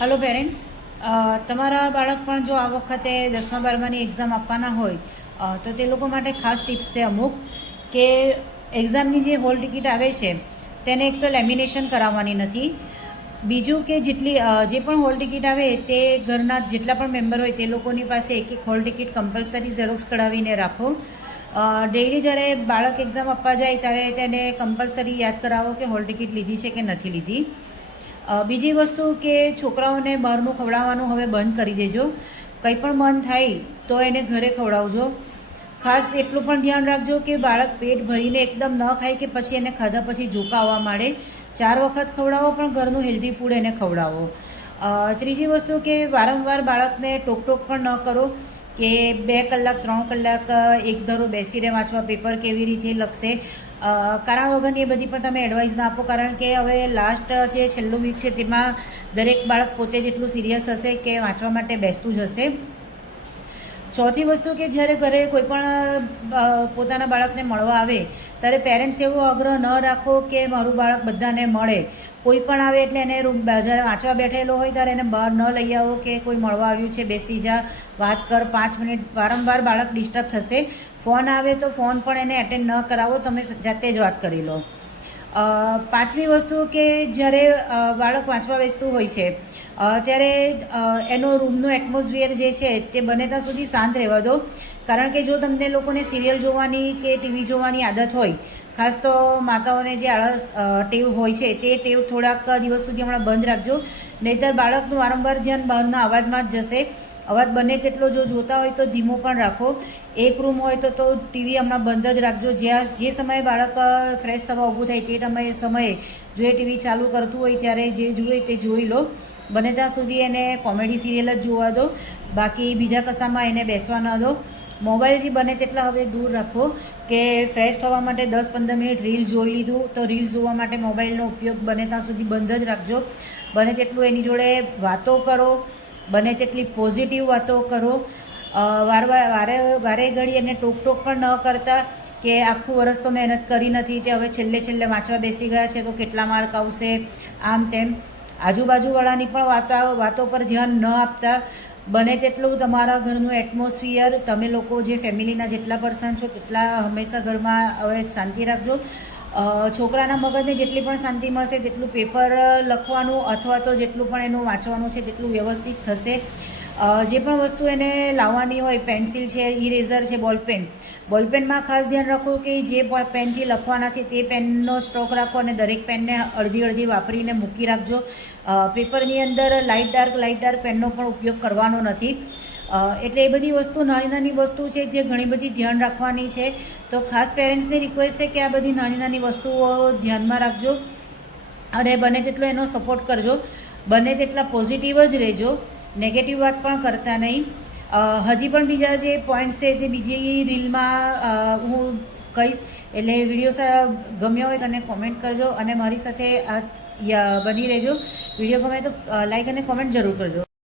Hello parents, તમારા બાળક પણ જો આ વખતે 10મા 12માની એક્ઝામ આપવાના હોય તો તે લોકો માટે ખાસ ટિપ્સ છે અમુક કે એક્ઝામની જે હોલ ટિકિટ આવે છે તેને એક તો લેમિનેશન કરાવવાની નથી. બીજું કે જે પણ હોલ ટિકિટ આવે તે ઘરના જેટલા પણ મેમ્બર હોય તે લોકોની પાસે એક એક હોલ ટિકિટ કમ્પલસરી ઝેરોક્સ કઢાવીને રાખો. ડેઈલી જ્યારે બાળક એક્ઝામ આપવા જાય ત્યારે તેને કમ્પલસરી યાદ કરાવો કે હોલ ટિકિટ લીધી છે કે નથી લીધી. બીજી વસ્તુ કે છોકરાઓને બહારનું ખવડાવવાનું હવે બંધ કરી દેજો. કંઈ પણ મન થાય તો એને ઘરે ખવડાવજો. ખાસ એટલું પણ ધ્યાન રાખજો કે બાળક પેટ ભરીને એકદમ ન ખાય કે પછી એને ખાધા પછી ઝોકા આવવા માંડે. 4 વખત ખવડાવો પણ ઘરનું હેલ્ધી ફૂડ એને ખવડાવો. ત્રીજી વસ્તુ કે વારંવાર બાળકને ટોક પણ ન કરો કે 2 કલાક 3 કલાક એક ધારો બેસીને વાંચવા, પેપર કેવી રીતે લખશે, કારણ વગરની એ બધી પણ તમે એડવાઇસ ના આપો. કારણ કે હવે લાસ્ટ જે છેલ્લું વીક છે તેમાં દરેક બાળક પોતે જ એટલું સિરિયસ હશે કે વાંચવા માટે બેસતું જ હશે. ચોથી વસ્તુ કે જ્યારે ઘરે કોઈ પણ પોતાના બાળકને મળવા આવે ત્યારે પેરેન્ટ્સ એવો આગ્રહ ન રાખો કે મારું બાળક બધાને મળે. કોઈ પણ આવે એટલે એને જ્યારે વાંચવા બેઠેલો હોય ત્યારે એને બહાર ન લઈ આવો કે કોઈ મળવા આવ્યું છે, બેસી જા, વાત કર 5 મિનિટ. વારંવાર બાળક ડિસ્ટર્બ થશે. ફોન આવે તો ફોન પણ એને એટેન્ડ ન કરાવો, તમે જાતે જ વાત કરી લો. પાંચમી વસ્તુ કે જ્યારે બાળક વાંચવા બેસતું હોય છે ત્યારે એનો રૂમનું એટમોસ્ફિયર જે છે તે બને ત્યાં સુધી શાંત રહેવા દો. કારણ કે જો તમને લોકોને સિરિયલ જોવાની કે ટીવી જોવાની આદત હોય, ખાસ તો માતાઓને જે આળસ ટેવ હોય છે તે ટેવ થોડાક દિવસ સુધી હમણાં બંધ રાખજો. નહીંતર બાળકનું વારંવાર ધ્યાન બહારના અવાજમાં જ જશે. અવાજ બને તેટલો જો જોતા હોય તો ધીમો પણ રાખો. એક રૂમ હોય તો ટીવી હમણાં બંધ જ રાખજો. જે સમયે બાળક ફ્રેશ થવા ઊભું થાય તે સમયે જો એ ટીવી ચાલુ કરતું હોય ત્યારે જે જુએ તે જોઈ લો. બને ત્યાં સુધી એને કોમેડી સિરિયલ જ જોવા દો, બાકી બીજા કશામાં એને બેસવા ન દો. મોબાઈલથી બને તેટલા હવે દૂર રાખો કે ફ્રેશ થવા માટે 10-15 મિનિટ રીલ જોઈ લીધું તો રીલ જોવા માટે મોબાઈલનો ઉપયોગ બને ત્યાં સુધી બંધ જ રાખજો. બને તેટલું એની જોડે વાતો કરો, બને તેટલી પોઝિટિવ વાતો કરો. વારે ઘડી એને ટોક પણ ન કરતા કે આખું વર્ષ તો મહેનત કરી નથી તે હવે છેલ્લે વાંચવા બેસી ગયા છે તો કેટલા માર્ક આવશે, આમ તેમ. આજુબાજુવાળાની પણ વાતો પર ધ્યાન ન આપતા. બને તેટલું તમારા ઘરનું એટમોસ્ફિયર, તમે લોકો જે ફેમિલીના જેટલા પર્સન છો તેટલા હંમેશા ઘરમાં હવે શાંતિ રાખજો. છોકરાના મગજને જેટલી પણ શાંતિ મળશે તેટલું પેપર લખવાનું અથવા તો જેટલું પણ એનું વાંચવાનું છે તેટલું વ્યવસ્થિત થશે. જે પણ વસ્તુ એને લાવવાની હોય, પેન્સિલ છે, ઇરેઝર છે, બોલપેનમાં ખાસ ધ્યાન રાખો કે જે પેનથી લખવાના છે તે પેનનો સ્ટોક રાખો અને દરેક પેનને અડધી વાપરીને મૂકી રાખજો. પેપરની અંદર લાઇટ ડાર્ક પેનનો પણ ઉપયોગ કરવાનો નથી. એટલે એ બધી વસ્તુ નાની વસ્તુ છે જે ઘણી બધી ધ્યાન રાખવાની છે. તો ખાસ પેરેન્ટ્સને રિક્વેસ્ટ છે કે આ બધી નાની વસ્તુઓ ધ્યાનમાં રાખજો અને બને તેટલો એનો સપોર્ટ કરજો. બને તેટલા પોઝિટિવ જ રહેજો, નેગેટિવ વાત પણ કરતા નહીં. હજી પણ બીજા જે પોઈન્ટ્સ છે તે બીજી રીલમાં હું કહીશ. એટલે વિડીયો ગમ્યો હોય તો કોમેન્ટ કરજો અને મારી સાથે બની રહેજો. વિડીયો ગમે તો લાઈક અને કોમેન્ટ જરૂર કરજો.